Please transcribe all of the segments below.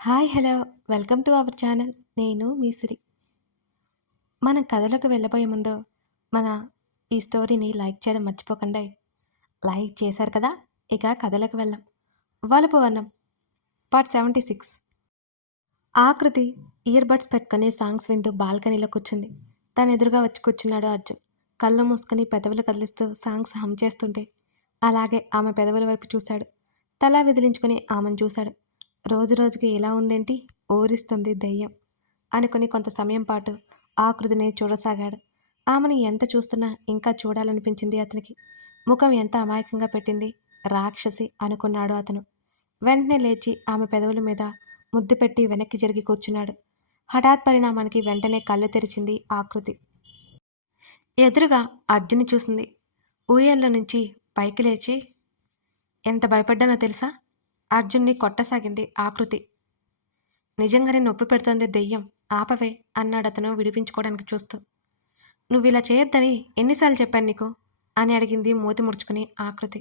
Hi hello welcome to our channel. నేను మీ సిరి. మనం కథలోకి వెళ్ళబోయే ముందు మన ఈ స్టోరీని లైక్ చేయడం మర్చిపోకండి. లైక్ చేశారు కదా, ఇక కథలోకి వెళ్దాం. వలుపు వర్ణం పార్ట్ 76. ఆకృతి ఇయర్ బడ్స్ పెట్టుకుని సాంగ్స్ వింటూ బాల్కనీలో కూర్చుంది. తన ఎదురుగా వచ్చి కూర్చున్నాడు అర్జున్. కళ్ళు మూసుకుని పెదవులు కదిలిస్తూ సాంగ్స్ హమ్ చేస్తుంటే అలాగే ఆమె పెదవుల వైపు చూశాడు. తల విదిలించుకుని ఆమెను చూశాడు. రోజు రోజుకి ఇలా ఉందేంటి, ఊరిస్తుంది దెయ్యం అనుకుని కొంత సమయం పాటు ఆకృతిని చూడసాగాడు. ఆమెను ఎంత చూస్తున్నా ఇంకా చూడాలనిపించింది అతనికి. ముఖం ఎంత అమాయకంగా పెట్టింది, రాక్షసి అనుకున్నాడు అతను. వెంటనే లేచి ఆమె పెదవుల మీద ముద్దు పెట్టి వెనక్కి జరిగి కూర్చున్నాడు. హఠాత్ పరిణామానికి వెంటనే కళ్ళు తెరిచింది ఆకృతి. ఎదురుగా అర్జున్ని చూసింది. ఊయల్లో నుంచి పైకి లేచి ఎంత భయపడ్డానో తెలుసా? అర్జున్ని కొట్టసాగింది ఆకృతి. నిజంగానే నొప్పి పెడుతోంది దెయ్యం, ఆపవే అన్నాడతను విడిపించుకోవడానికి చూస్తూ. నువ్విలా చేయొద్దని ఎన్నిసార్లు చెప్పాను నీకు అని అడిగింది మూతి ముడుచుకుని ఆకృతి.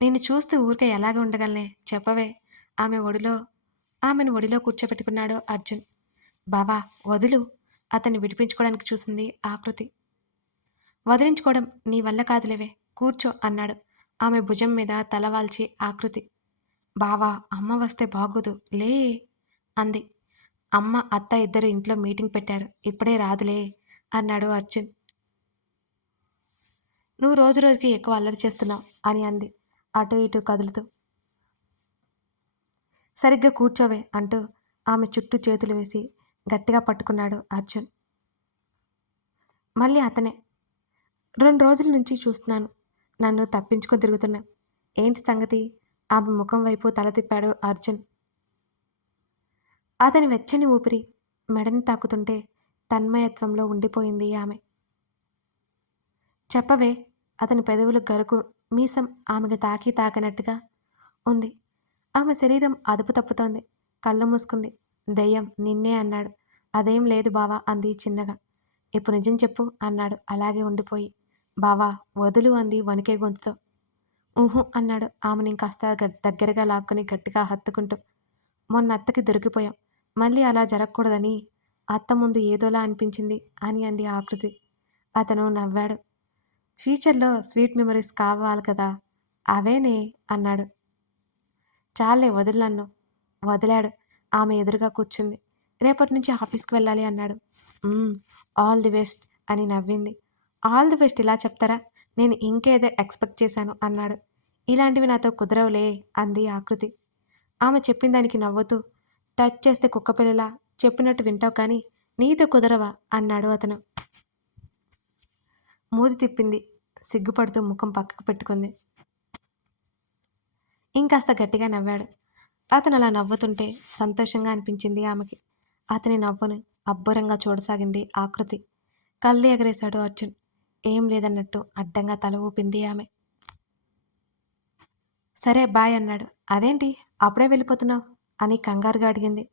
నిన్ను చూస్తూ ఊరికే ఎలాగ ఉండగలనే చెప్పవే. ఆమెను ఒడిలో కూర్చోబెట్టుకున్నాడు అర్జున్. బావా వదులు, అతన్ని విడిపించుకోవడానికి చూసింది ఆకృతి. వదిలించుకోవడం నీ వల్ల కాదులేవే, కూర్చో అన్నాడు ఆమె భుజం మీద తలవాల్చి ఆకృతి. బావా అమ్మ వస్తే బాగోదు లే అంది. అమ్మ అత్త ఇద్దరు ఇంట్లో మీటింగ్ పెట్టారు, ఇప్పుడే రాదులే అన్నాడు అర్జున్. నువ్వు రోజు రోజుకి ఎక్కువ అల్లరి చేస్తున్నావు అని అంది అటు ఇటు కదులుతూ. సరిగ్గా కూర్చోవే అంటూ ఆమె చుట్టూ చేతులు వేసి గట్టిగా పట్టుకున్నాడు అర్జున్. మళ్ళీ అతనే. 2 రోజుల నుంచి చూస్తున్నాను, నన్ను తప్పించుకొని తిరుగుతున్నా. ఏంటి సంగతి? ఆమె ముఖం వైపు తల తిప్పాడు అర్జున్. అతని వెచ్చని ఊపిరి మెడని తాకుతుంటే తన్మయత్వంలో ఉండిపోయింది ఆమె. చెప్పవే. అతని పెదవులు గరుకు మీసం ఆమెకు తాకినట్టుగా ఉంది. ఆమె శరీరం అదుపు తప్పుతోంది. కళ్ళు మూసుకుంది. దెయ్యం నిన్నే అన్నాడు. అదేం లేదు బావా అంది చిన్నగా. ఇప్పుడు నిజం చెప్పు అన్నాడు అలాగే ఉండిపోయి. బావా వదులు అంది వణికే గొంతుతో. ఊహు అన్నాడు ఆమెని ఇంకాస్త దగ్గరగా లాక్కుని గట్టిగా హత్తుకుంటూ. మొన్న అత్తకి దొరికిపోయాం, మళ్ళీ అలా జరగకూడదని అత్త ముందు ఏదోలా అనిపించింది అని అంది ఆకృతి. అతను నవ్వాడు. ఫ్యూచర్లో స్వీట్ మెమరీస్ కావాలి కదా, అవేనే అన్నాడు. చాలే వదిలు నన్ను. వదిలాడు. ఆమె ఎదురుగా కూర్చుంది. రేపటి నుంచి ఆఫీస్కి వెళ్ళాలి అన్నాడు. ఆల్ ది బెస్ట్ అని నవ్వింది. ఆల్ ది బెస్ట్ ఇలా చెప్తారా? నేను ఇంకేదో ఎక్స్పెక్ట్ చేశాను అన్నాడు. ఇలాంటివి నాతో కుదరవులే అంది ఆకృతి. ఆమె చెప్పిన దానికి నవ్వుతూ, టచ్ చేస్తే కుక్కపిల్లలా చెప్పినట్టు వింటావు కానీ నీతో కుదరవా అన్నాడు అతను. మూతి తిప్పింది. సిగ్గుపడుతూ ముఖం పక్కకు పెట్టుకుంది. ఇంకాస్త గట్టిగా నవ్వాడు. అతను అలా నవ్వుతుంటే సంతోషంగా అనిపించింది ఆమెకి. అతని నవ్వును అబ్బురంగా చూడసాగింది ఆకృతి. కళ్ళు ఎగరేశాడు అర్జున్. ఏం లేదన్నట్టు అడ్డంగా తల ఊపింది ఆమె. సరే బాయ్ అన్నాడు. అదేంటి అప్పుడే వెళ్ళిపోతున్నావు అని కంగారుగా అడిగింది.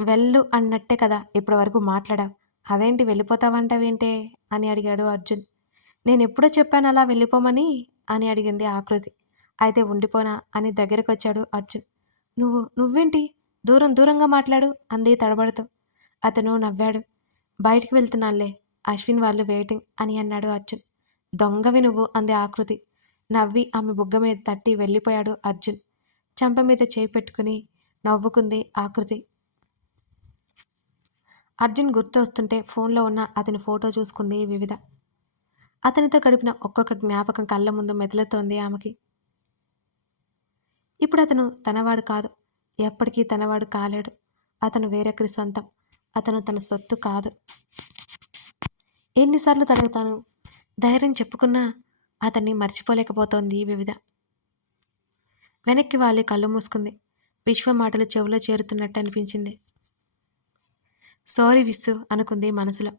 వెళ్ళు అన్నట్టే కదా ఇప్పటి వరకు మాట్లాడావు, అదేంటి వెళ్ళిపోతావంటావేంటే అని అడిగాడు అర్జున్. నేనెప్పుడో చెప్పాను అలా వెళ్ళిపోమని అని అడిగింది ఆకృతి. అయితే ఉండిపోనా అని దగ్గరకు వచ్చాడు అర్జున్. నువ్వేంటి దూరంగా మాట్లాడు అంది తడబడుతూ. అతను నవ్వాడు. బయటికి వెళ్తున్నానులే, అశ్విన్ వాళ్ళు వెయిటింగ్ అని అన్నాడు అర్జున్. దొంగవి నువ్వు అంది ఆకృతి. నవ్వి ఆమె బుగ్గ మీద తట్టి వెళ్ళిపోయాడు అర్జున్. చెంప మీద చేయి పెట్టుకుని నవ్వుకుంది ఆకృతి. అర్జున్ గుర్తు వస్తుంటే ఫోన్లో ఉన్న అతని ఫోటో చూసుకుంది వివిధ. అతనితో గడిపిన ఒక్కొక్క జ్ఞాపకం కళ్ళ ముందు మెదులుతోంది ఆమెకి. ఇప్పుడు అతను తనవాడు కాదు, ఎప్పటికీ తనవాడు కాలేడు. అతను వేరొకరి సొంతం, అతను తన సొత్తు కాదు. ఎన్నిసార్లు తనకు తాను ధైర్యం చెప్పుకున్నా అతన్ని మర్చిపోలేకపోతోంది వివిధ. వెనక్కి వాలి కళ్ళు మూసుకుంది. విశ్వ మాటలు చెవిలో చేరుతున్నట్టు అనిపించింది. సారీ విస్సు అనుకుంది మనసులో.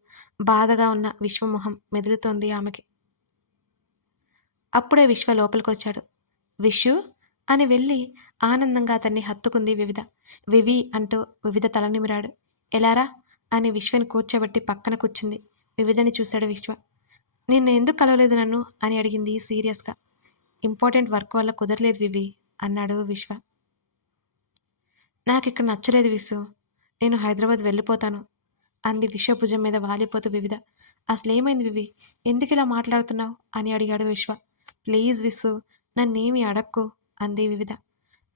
బాధగా ఉన్న విశ్వమొహం మెదులుతోంది ఆమెకి. అప్పుడే విశ్వ లోపలికొచ్చాడు. విషు అని వెళ్ళి ఆనందంగా అతన్ని హత్తుకుంది వివిధ. వివి అంటూ వివిధ తల నిమిరాడు. ఎలారా అని విశ్వని కూర్చోబెట్టి పక్కన కూర్చుంది. వివిధని చూశాడు విశ్వ. నిన్న ఎందుకు కలవలేదు నన్ను అని అడిగింది సీరియస్గా. ఇంపార్టెంట్ వర్క్ వల్ల కుదరలేదు వివి అన్నాడు విశ్వ. నాకిక్కడ నచ్చలేదు విసు. నేను హైదరాబాద్ వెళ్ళిపోతాను అంది విశ్వ భుజం మీద వాలిపోతూ వివిధ. అసలేమైంది వివి? ఎందుకిలా మాట్లాడుతున్నావు అని అడిగాడు విశ్వ. ప్లీజ్ విసు, నన్నేమి అడక్కు అంది వివిధ.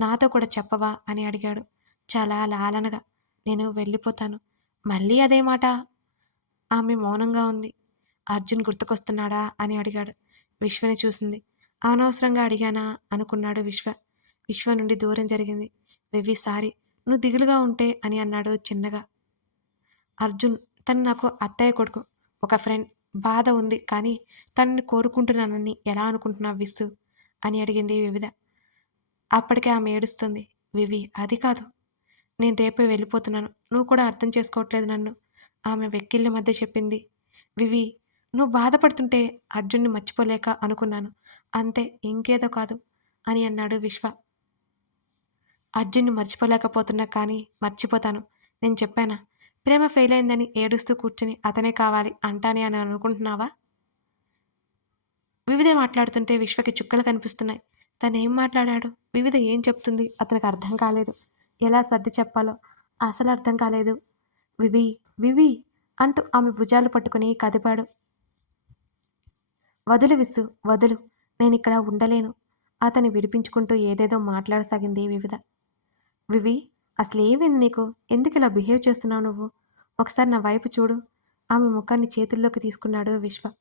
నాతో కూడా చెప్పవా అని అడిగాడు చాలా లాలనగా. నేను వెళ్ళిపోతాను. మళ్ళీ అదే మాట? ఆమె మౌనంగా ఉంది. అర్జున్ గుర్తుకొస్తున్నాడా అని అడిగాడు. విశ్వని చూసింది. అనవసరంగా అడిగానా అనుకున్నాడు విశ్వ. విశ్వ నుండి దూరం జరిగింది. వివి సారీ, నువ్వు దిగులుగా ఉంటే అని అన్నాడు చిన్నగా. అర్జున్, తను నాకు అత్తయ్య కొడుకు, ఒక ఫ్రెండ్. బాధ ఉంది కానీ తనని కోరుకుంటున్నానని ఎలా అనుకుంటున్నావు విస్సు అని అడిగింది వివిధ. అప్పటికే ఆమె ఏడుస్తుంది. వివి, అది కాదు. నేను రేపే వెళ్ళిపోతున్నాను. నువ్వు కూడా అర్థం చేసుకోవట్లేదు నన్ను ఆమె వెక్కిళ్ళ మధ్య చెప్పింది. వివి, నువ్వు బాధపడుతుంటే అర్జున్ని మర్చిపోలేక అనుకున్నాను. అంతే, ఇంకేదో కాదు అని అన్నాడు విశ్వ. అర్జున్ని మర్చిపోలేకపోతున్నా కానీ మర్చిపోతాను. నేను చెప్పానా? ప్రేమ ఫెయిల్ అయిందని ఏడుస్తూ కూర్చుని అతనే కావాలి అంటానే అని అనుకుంటున్నావా? వివిధ మాట్లాడుతుంటే విశ్వకి చుక్కలు కనిపిస్తున్నాయి. తనేం మాట్లాడాడు? వివిధ ఏం చెప్తుంది? అతనికి అర్థం కాలేదు. ఎలా సర్ది చెప్పాలో అసలు అర్థం కాలేదు. వివి, వివి అంటూ ఆమె భుజాలు పట్టుకుని కదిపాడు. వదులు విస్సు, వదులు. నేనిక్కడ ఉండలేను. అతన్ని విడిపించుకుంటూ ఏదేదో మాట్లాడసాగింది వివిధ. వివి, అసలేమైంది నీకు? ఎందుకిలా బిహేవ్ చేస్తున్నావు నువ్వు? ఒకసారి నా వైపు చూడు. ఆమె ముఖాన్ని చేతుల్లోకి తీసుకున్నాడు విశ్వ.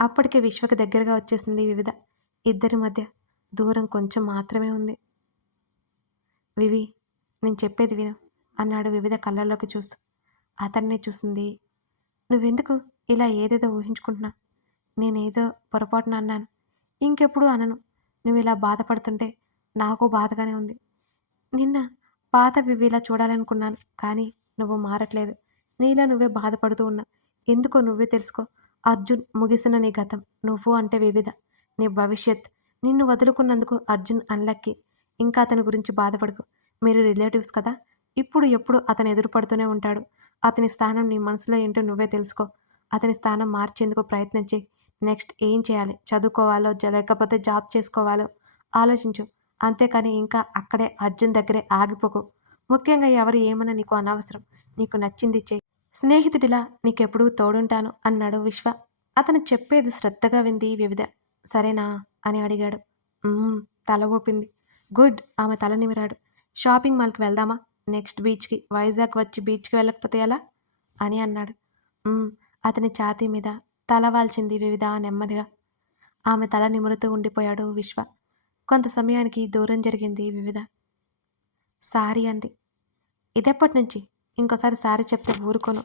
అప్పటికే విశ్వకి దగ్గరగా వచ్చేసింది వివిధ. ఇద్దరి మధ్య దూరం కొంచెం మాత్రమే ఉంది. వివి, నేను చెప్పేది విను అన్నాడు వివిధ కళ్ళల్లోకి చూస్తూ. అతన్నే చూసింది. నువ్వెందుకు ఇలా ఏదేదో ఊహించుకుంటున్నా? నేనేదో పొరపాటున అన్నాను. ఇంకెప్పుడు అనను. నువ్వు ఇలా బాధపడుతుంటే నాకు బాధగానే ఉంది. నిన్న పాత వివిలా చూడాలనుకున్నాను కానీ నువ్వు మారట్లేదు. నీలా నువ్వే బాధపడుతూ ఉన్నా. ఎందుకో నువ్వే తెలుసుకో. అర్జున్ ముగిసిన నీ గతం, నువ్వు అంటే వివిధ, నీ భవిష్యత్. నిన్ను వదులుకున్నందుకు అర్జున్ అన్లక్కీ. ఇంకా అతని గురించి బాధపడకు. మీరు రిలేటివ్స్ కదా. ఇప్పుడు ఎప్పుడు అతను ఎదురుపడుతూనే ఉంటాడు. అతని స్థానం నీ మనసులో ఏంటో నువ్వే తెలుసుకో. అతని స్థానం మార్చేందుకు ప్రయత్నించి నెక్స్ట్ ఏం చేయాలి, చదువుకోవాలో లేకపోతే జాబ్ చేసుకోవాలో ఆలోచించు. అంతేకాని ఇంకా అక్కడే అర్జున్ దగ్గరే ఆగిపోకు. ముఖ్యంగా ఎవరు ఏమన్నా నీకు అనవసరం. నీకు నచ్చింది చెయ్యి. స్నేహితుడిలా నీకెప్పుడూ తోడుంటాను అన్నాడు విశ్వ. అతను చెప్పేది శ్రద్ధగా వింది వివిధ. సరేనా అని అడిగాడు. "మ్మ్," తల ఊపింది. గుడ్, ఆమె తల నిమిరాడు. షాపింగ్ మాల్కి వెళ్దామా? నెక్స్ట్ బీచ్కి. వైజాగ్ వచ్చి బీచ్కి వెళ్ళకపోతే ఎలా అని అన్నాడు. "మ్మ్," అతని ఛాతీ మీద తల వాల్చింది వివిధ నెమ్మదిగా. ఆమె తల నిమురుతూ ఉండిపోయాడు విశ్వ. కొంత సమయానికి దూరం జరిగింది వివిధ. సారీ అంది. ఇదెప్పటి నుంచి? ఇంకోసారి సారీ చెప్తే ఊరుకోను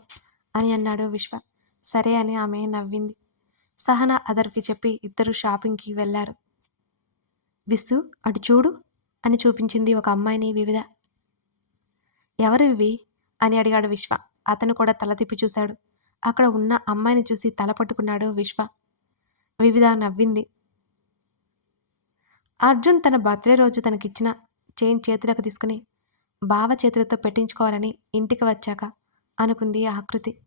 అని అన్నాడు విశ్వ. సరే అని ఆమె నవ్వింది. సహనా అదర్కి చెప్పి ఇద్దరు షాపింగ్కి వెళ్లారు. విస్సు, అటు చూడు అని చూపించింది ఒక అమ్మాయిని వివిధ. ఎవరు ఇవి అని అడిగాడు విశ్వ. అతను కూడా తల తిప్పి చూశాడు. అక్కడ ఉన్న అమ్మాయిని చూసి తల పట్టుకున్నాడు విశ్వ. వివిధ నవ్వింది. అర్జున్ తన బర్త్డే రోజు తనకిచ్చిన చైన్ చేతులకు తీసుకుని బావ చేతులతో పెట్టించుకోవాలని ఇంటికి వచ్చాక అనుకుంది ఆకృతి.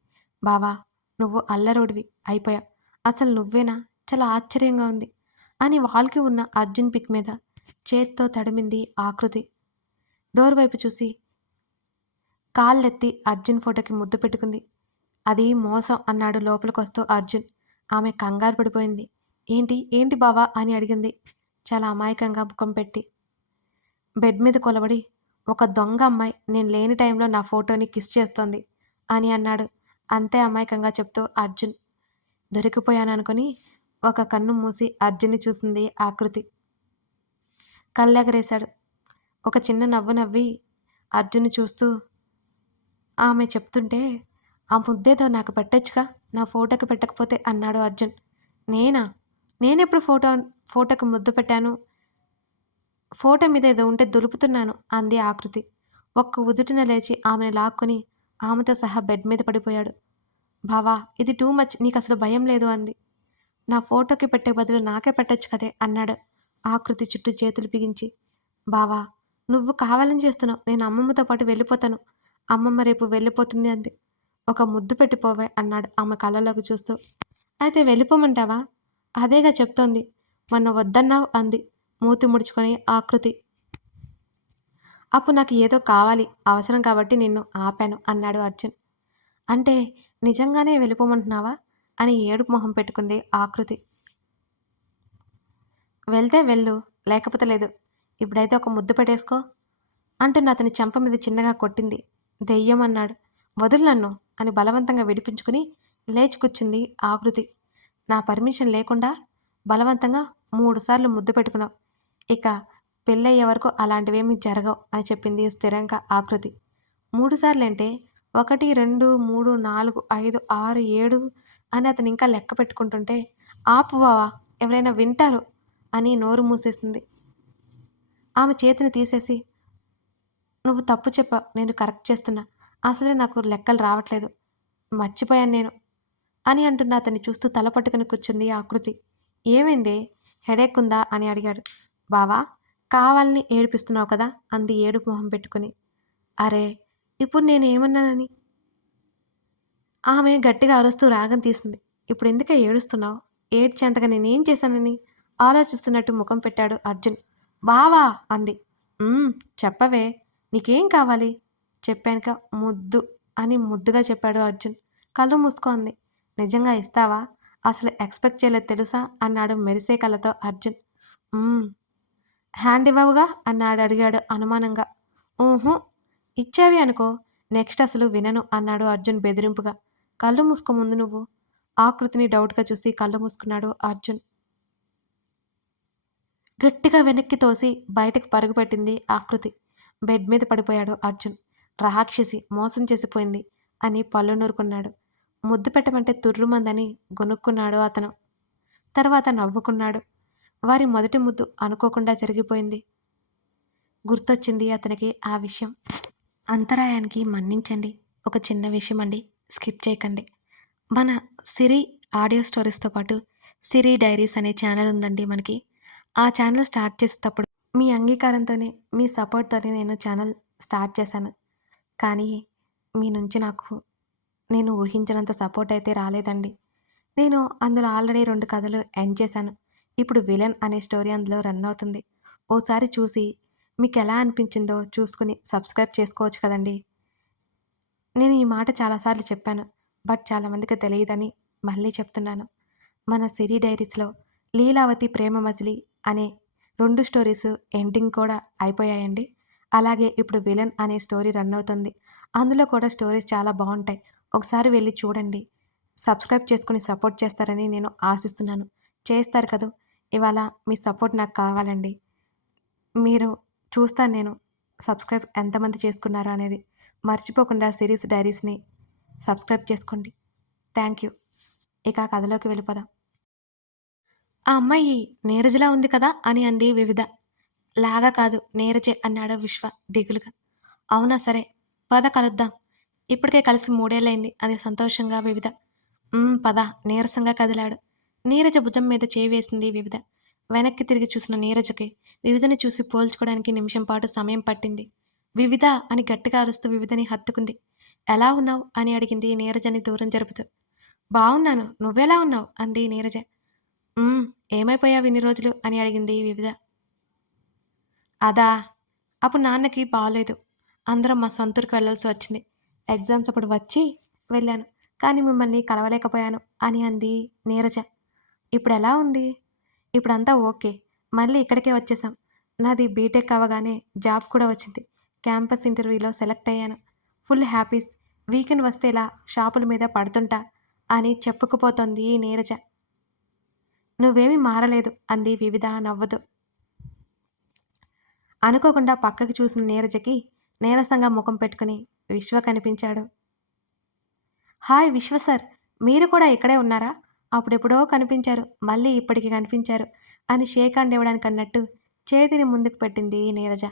బావా, నువ్వు అల్లరోడివి అయిపోయా. అసలు నువ్వేనా? చాలా ఆశ్చర్యంగా ఉంది అని వాల్కి ఉన్న అర్జున్ పిక్ మీద చేత్తో తడిమింది ఆకృతి. డోర్ వైపు చూసి కాళ్ళెత్తి అర్జున్ ఫోటోకి ముద్దు పెట్టుకుంది. అది మోసం అన్నాడు లోపలికొస్తూ అర్జున్. ఆమె కంగారు పడిపోయింది. ఏంటి ఏంటి బావా అని అడిగింది చాలా అమాయకంగా ముఖం పెట్టి. బెడ్ మీద కొలబడి ఒక దొంగ అమ్మాయి నేను లేని టైంలో నా ఫోటోని కిస్ చేస్తోంది అని అన్నాడు అంతే అమాయకంగా చెప్తూ అర్జున్. దొరికిపోయాననుకుని ఒక కన్ను మూసి అర్జున్ని చూసింది ఆకృతి. కళ్ళెగరేశాడు. ఒక చిన్న నవ్వు నవ్వి అర్జున్ని చూస్తూ ఆమె చెప్తుంటే ఆ ముద్దేదో నాకు పెట్టొచ్చుగా, నా ఫోటోకి పెట్టకపోతే అన్నాడు అర్జున్. నేనా? నేనెప్పుడు ఫోటోకి ముద్దు పెట్టాను? ఫోటో మీద ఏదో ఉంటే దులుపుతున్నాను అంది ఆకృతి. ఒక్క ఉదుటిన లేచి ఆమెను లాక్కుని ఆమెతో సహా బెడ్ మీద పడిపోయాడు. బావా, ఇది టూ మచ్, నీకు అసలు భయం లేదు అంది. నా ఫోటోకి పెట్టే బదులు నాకే పెట్టొచ్చు కదే అన్నాడు ఆకృతి చుట్టూ చేతులు బిగించి. బావా, నువ్వు కావాలని చేస్తున్నావు. నేను అమ్మమ్మతో పాటు వెళ్ళిపోతాను. అమ్మమ్మ రేపు వెళ్ళిపోతుంది అంది. ఒక ముద్దు పెట్టిపోవే అన్నాడు ఆమె కళ్ళలోకి చూస్తూ. అయితే వెళ్ళిపోమంటావా? అదేగా చెప్తోంది. మొన్న వద్దన్నావు అంది మూతి ముడుచుకొని ఆకృతి. అప్పుడు నాకు ఏదో కావాలి, అవసరం కాబట్టి నిన్ను ఆపాను అన్నాడు అర్జున్. అంటే నిజంగానే వెళ్ళిపోమంటున్నావా అని ఏడుపు మొహం పెట్టుకుంది ఆకృతి. వెళ్తే వెళ్ళు, లేకపోతే లేదు. ఇప్పుడైతే ఒక ముద్దు పెట్టేసుకో అంటున్న అతని చెంప మీద చిన్నగా కొట్టింది. దెయ్యం అన్నాడు. వదులు నన్ను అని బలవంతంగా విడిపించుకుని లేచి కూర్చుంది ఆకృతి. నా పర్మిషన్ లేకుండా బలవంతంగా 3 సార్లు ముద్దు పెట్టుకున్నావు. ఇక పెళ్ళయ్యే వరకు అలాంటివేమీ జరగవు అని చెప్పింది స్థిరంగా ఆకృతి. 3 సార్లంటే 1, 2, 3, 4, 5, 6, 7 అని అతను ఇంకా లెక్క పెట్టుకుంటుంటే ఆపు బావా, ఎవరైనా వింటారు అని నోరు మూసేసింది. ఆమె చేతిని తీసేసి, నువ్వు తప్పు చెప్పావు, నేను కరెక్ట్ చేస్తున్నా. అసలే నాకు లెక్కలు రావట్లేదు, మర్చిపోయాను నేను అని అంటున్న అతన్ని చూస్తూ తల పట్టుకుని కూర్చుంది ఆకృతి. ఏమైందే, హెడేక్ ఉందా అని అడిగాడు. బావా, కావాలని ఏడిపిస్తున్నావు కదా అంది ఏడుపు మొహం పెట్టుకుని. అరే, ఇప్పుడు నేను ఏమన్నానని? ఆమె గట్టిగా అరుస్తూ రాగం తీసింది. ఇప్పుడు ఎందుకే ఏడుస్తున్నావు? ఏడ్చేంతగా నేనేం చేశానని ఆలోచిస్తున్నట్టు ముఖం పెట్టాడు అర్జున్. బావా అంది. చెప్పవే, నీకేం కావాలి? చెప్పానుక ముద్దు అని ముద్దుగా చెప్పాడు అర్జున్. కళ్ళు మూసుకో అంది. నిజంగా ఇస్తావా? అసలు ఎక్స్పెక్ట్ చేయలేదు తెలుసా అన్నాడు మెరిసే కళ్ళతో అర్జున్. హ్యాండ్ ఇవ్వవుగా అన్నాడు అడిగాడు అనుమానంగా. ఊహు, ఇచ్చావి అనుకో, నెక్స్ట్ అసలు వినను అన్నాడు అర్జున్ బెదిరింపుగా. కళ్ళు మూసుకో ముందు నువ్వు. ఆకృతిని డౌట్గా చూసి కళ్ళు మూసుకున్నాడు అర్జున్. గట్టిగా వెనక్కి తోసి బయటకు పరుగుపెట్టింది ఆకృతి. బెడ్ మీద పడిపోయాడు అర్జున్. రాక్షసి మోసం చేసిపోయింది అని పళ్ళు నూరుకున్నాడు. ముద్దు పెట్టమంటే తుర్రుమందని గొనుక్కున్నాడు అతను. తర్వాత నవ్వుకున్నాడు. వారి మొదటి ముద్దు అనుకోకుండా జరిగిపోయింది. గుర్తొచ్చింది అతనికి ఆ విషయం. అంతరాయానికి మన్నించండి. ఒక చిన్న విషయం అండి, స్కిప్ చేయకండి. మన సిరి ఆడియో స్టోరీస్తో పాటు సిరి డైరీస్ అనే ఛానల్ ఉందండి మనకి. ఆ ఛానల్ స్టార్ట్ చేసేటప్పుడు మీ అంగీకారంతోనే, మీ సపోర్ట్తోనే నేను ఛానల్ స్టార్ట్ చేశాను. కానీ మీ నుంచి నాకు నేను ఊహించినంత సపోర్ట్ అయితే రాలేదండి. నేను అందులో ఆల్రెడీ 2 కథలు ఎండ్ చేశాను. ఇప్పుడు విలన్ అనే స్టోరీ అందులో రన్ అవుతుంది. ఓసారి చూసి మీకు ఎలా అనిపించిందో చూసుకుని సబ్స్క్రైబ్ చేసుకోవచ్చు కదండి. నేను ఈ మాట చాలాసార్లు చెప్పాను, బట్ చాలామందికి తెలియదని మళ్ళీ చెప్తున్నాను. మన సిరి డైరీస్లో లీలావతి ప్రేమ మజిలీ అనే 2 స్టోరీస్ ఎండింగ్ కూడా అయిపోయాయండి. అలాగే ఇప్పుడు విలన్ అనే స్టోరీ రన్ అవుతుంది. అందులో కూడా స్టోరీస్ చాలా బాగుంటాయి. ఒకసారి వెళ్ళి చూడండి. సబ్స్క్రైబ్ చేసుకుని సపోర్ట్ చేస్తారని నేను ఆశిస్తున్నాను. చేస్తారు కదూ. ఇవాళ మీ సపోర్ట్ నాకు కావాలండి. మీరు చూస్తాను నేను సబ్స్క్రైబ్ ఎంతమంది చేసుకున్నారో అనేది. మర్చిపోకుండా సిరీస్ డైరీస్ని సబ్స్క్రైబ్ చేసుకోండి. Thank you. ఇక కథలోకి వెళ్ళిపోదాం. ఆ అమ్మాయి నీరజలా ఉంది కదా అని అంది వివిధ. లాగా కాదు, నీరజే అన్నాడు విశ్వ దిగులుగా. అవునా, సరే పద కలుద్దాం. ఇప్పటికే కలిసి 3 ఏళ్ళైంది అది సంతోషంగా వివిధ. పద నీరసంగా కదిలాడు. నీరజ భుజం మీద చేయి వేసింది వివిధ. వెనక్కి తిరిగి చూసిన నీరజకి వివిధని చూసి పోల్చుకోవడానికి నిమిషం పాటు సమయం పట్టింది. వివిధ అని గట్టిగా అరుస్తూ వివిధని హత్తుకుంది. ఎలా ఉన్నావు అని అడిగింది నీరజని దూరం జరుపుతూ. బాగున్నాను, నువ్వెలా ఉన్నావు అంది నీరజ. ఏమైపోయావు ఇన్ని రోజులు అని అడిగింది వివిధ. అదా, అప్పుడు నాన్నకి బాగోలేదు, అందరం మా సొంతూరుకి వెళ్ళాల్సి వచ్చింది. ఎగ్జామ్స్ అప్పుడు వచ్చి వెళ్ళాను, కానీ మిమ్మల్ని కలవలేకపోయాను అని అంది నీరజ. ఇప్పుడు ఎలా ఉంది? ఇప్పుడంతా ఓకే, మళ్ళీ ఇక్కడికే వచ్చేసాం. నాది బీటెక్ అవ్వగానే జాబ్ కూడా వచ్చింది. క్యాంపస్ ఇంటర్వ్యూలో సెలెక్ట్ అయ్యాను. Full happies. వీకెండ్ వస్తే ఇలా షాపుల మీద పడుతుంటా అని చెప్పుకుపోతోంది నీరజ. నువ్వేమీ మారలేదు అంది వివిధ నవ్వుతూ. అనుకోకుండా పక్కకి చూసిన నీరజకి నీరసంగా ముఖం పెట్టుకుని విశ్వ కనిపించాడు. హాయ్ విశ్వ సార్, మీరు కూడా ఇక్కడే ఉన్నారా? అప్పుడెప్పుడో కనిపించారు, మళ్ళీ ఇప్పటికి కనిపించారు అని షేక్ హ్యాండ్ ఇవ్వడానికి అన్నట్టు చేతిని ముందుకు పెట్టింది నీరజ.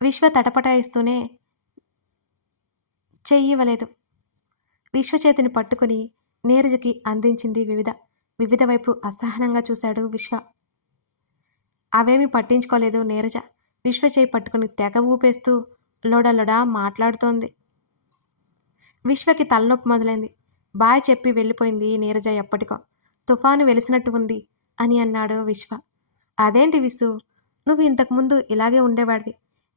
విశ్వ తటపటాయిస్తూనే చెయ్యివ్వలేదు. విశ్వ చేతిని పట్టుకుని నీరజకి అందించింది వివిధ. వివిధ వైపు అసహనంగా చూశాడు విశ్వ. అవేమీ పట్టించుకోలేదు నీరజ. విశ్వ చేయి పట్టుకుని తెగ ఊపేస్తూ లొడలొడా మాట్లాడుతోంది. విశ్వకి తలనొప్పి మొదలైంది. బాయ్ చెప్పి వెళ్ళిపోయింది నీరజ ఎప్పటికో. తుఫాను వెలిసినట్టు ఉంది అని అన్నాడు విశ్వ. అదేంటి విసు, నువ్వు ఇంతకుముందు ఇలాగే ఉండేవాడివి,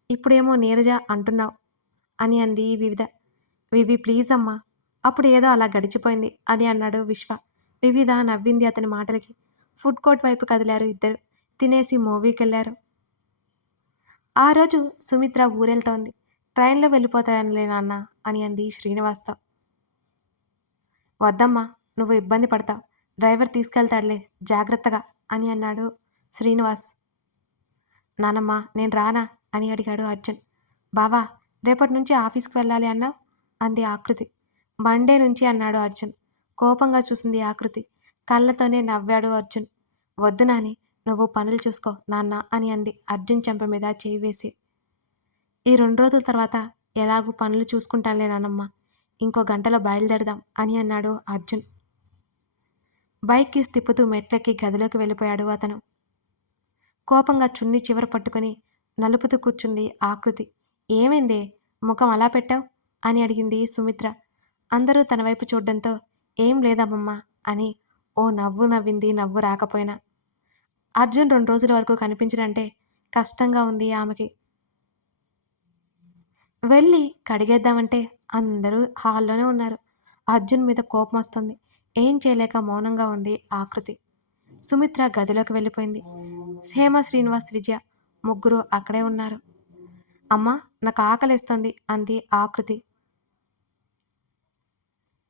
ఇప్పుడేమో నీరజ అంటున్నావు అని అంది వివిధ. వివి ప్లీజ్ అమ్మా, అప్పుడు ఏదో అలా గడిచిపోయింది అని అన్నాడు విశ్వ. వివిధ నవ్వింది అతని మాటలకి. ఫుడ్ కోర్ట్ వైపు కదిలారు ఇద్దరు. తినేసి మూవీకి వెళ్ళారు. ఆ రోజు సుమిత్ర ఊరెళ్తోంది. ట్రైన్లో వెళ్ళిపోతానులే నాన్న అని అంది శ్రీనివాస్తో. వద్దమ్మా, నువ్వు ఇబ్బంది పడతావు, డ్రైవర్ తీసుకెళ్తాడులే జాగ్రత్తగా అని అన్నాడు శ్రీనివాస్. నానమ్మ నేను రానా అని అడిగాడు అర్జున్. బావా, రేపటి నుంచి ఆఫీస్కి వెళ్ళాలి అన్నావు అంది ఆకృతి. మండే నుంచి అన్నాడు అర్జున్. కోపంగా చూసింది ఆకృతి. కళ్ళతోనే నవ్వాడు అర్జున్. వద్దు నాని, నువ్వు పనులు చూసుకో నాన్న అని అంది అర్జున్ చెంప మీద చేయి వేసి. ఈ 2 రోజుల తర్వాత ఎలాగూ పనులు చూసుకుంటానులే నానమ్మ, ఇంకో గంటలో బయలుదేరదాం అని అన్నాడు అర్జున్. బైక్ కీస్ తిప్పుతూ మెట్లెక్కి గదిలోకి వెళ్ళిపోయాడు అతను. కోపంగా చున్నీ చివర పట్టుకొని నలుపుతూ కూర్చుంది ఆకృతి. ఏమైందే, ముఖం అలా పెట్టావు అని అడిగింది సుమిత్ర. అందరూ తన వైపు చూడ్డంతో ఏం లేదమ్మమ్మ అని ఓ నవ్వు నవ్వింది నవ్వు రాకపోయినా. అర్జున్ 2 రోజుల వరకు కనిపించడంటే కష్టంగా ఉంది ఆమెకి. వెళ్ళి కడిగేద్దామంటే అందరూ హాల్లోనే ఉన్నారు. అర్జున్ మీద కోపం వస్తుంది. ఏం చేయలేక మౌనంగా ఉంది ఆకృతి. సుమిత్ర గదిలోకి వెళ్ళిపోయింది. హేమ, శ్రీనివాస్, విజయ ముగ్గురు అక్కడే ఉన్నారు. అమ్మా, నాకు ఆకలేస్తుంది అంది ఆకృతి.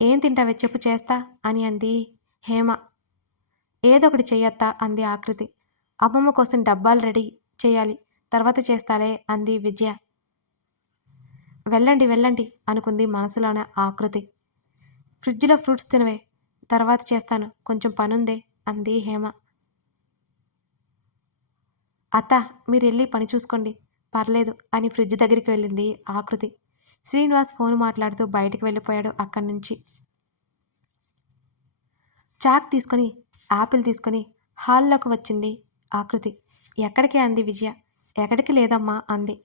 ఏం తింటావే చెప్పు చేస్తా అని అంది హేమ. ఏదో ఒకటి చెయ్యత్తా అంది ఆకృతి. అమ్మమ్మ కోసం డబ్బాలు రెడీ చేయాలి, తర్వాత చేస్తాలే అంది విజయ. వెళ్ళండి వెళ్ళండి అనుకుంది మనసులోనే ఆకృతి. ఫ్రిడ్జ్లో ఫ్రూట్స్ తినవే, తర్వాత చేస్తాను, కొంచెం పనుందే అంది హేమ. అత్త, మీరు వెళ్ళి పని చూసుకోండి, పర్లేదు అని ఫ్రిడ్జ్ దగ్గరికి వెళ్ళింది ఆకృతి. శ్రీనివాస్ ఫోన్ మాట్లాడుతూ బయటికి వెళ్ళిపోయాడు అక్కడి నుంచి. చాక్ తీసుకొని యాపిల్ తీసుకొని హాల్లోకి వచ్చింది ఆకృతి. ఎక్కడికి అంది విజయ. ఎక్కడికి లేదమ్మా అంది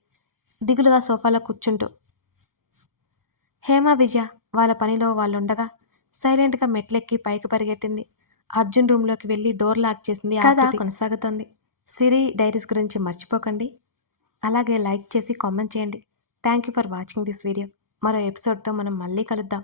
దిగులుగా సోఫాలో కూర్చుంటూ. హేమ, విజయ వాళ్ళ పనిలో వాళ్ళుండగా సైలెంట్గా మెట్లెక్కి పైకి పరిగెట్టింది. అర్జున్ రూమ్లోకి వెళ్ళి డోర్ లాక్ చేసింది. కథ కొనసాగుతోంది. సిరి డైరీస్ గురించి మర్చిపోకండి. అలాగే లైక్ చేసి కామెంట్ చేయండి. Thank you for watching this video. మరో ఎపిసోడ్తో మనం మళ్ళీ కలుద్దాం.